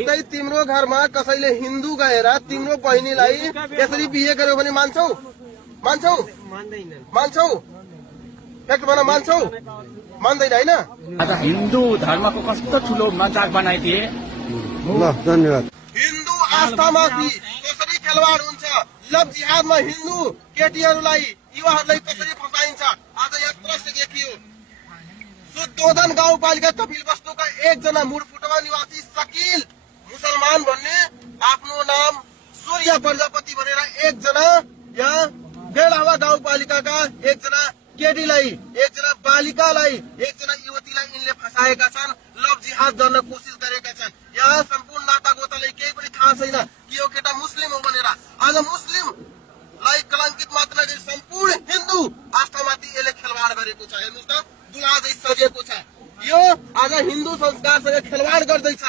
जस्तै तिम्रो घरमा कसैले हिन्दू गएर तिम्रो बहिनीलाई यसरी बिहे गर्यो भने मान्छौ मान्छौ मान्छौ एक भन मान्छौ मान्दैन हैन। आज हिन्दू धर्मको कस्तो ठुलो मजाक बनाइदिए। ल धन्यवाद। हिन्दू आस्थामाथि कसरी खेलवाड हुन्छ, लभ जिहादमा हिन्दू केटीहरूलाई युवाहरूलाई कसरी फसाइन्छ आज यहाँ प्रश्न देखियो। सुद्धोधन गाउँपालिका कपिल वस्तुका एकजना मुरफुटवा निवासी शकील मुसलमान भन्ने आफ्नो नाम सूर्य प्रजापति भनेर एकजना यहाँ बेलावा गाउँपालिकाका एकजना केटीलाई, एकजना बालिकालाई, एकजना युवतीलाई यिनले फसाएका छन्, लभ जिहाद गर्न कोसिस गरेका छन्। यहाँ सम्पूर्ण नातागोतालाई केही पनि थाहा छैन कि यो केटा मुस्लिम हो भनेर। आज मुस्लिमलाई कलङ्कित मात्र नगरी सम्पूर्ण हिन्दू आस्थामाथि यसले खेलवाड गरेको छ। हेर्नुहोस् त, दुला चाहिँ सजिएको छ। यो आज हिन्दू संस्कारसँग खेलवाड गर्दैछ।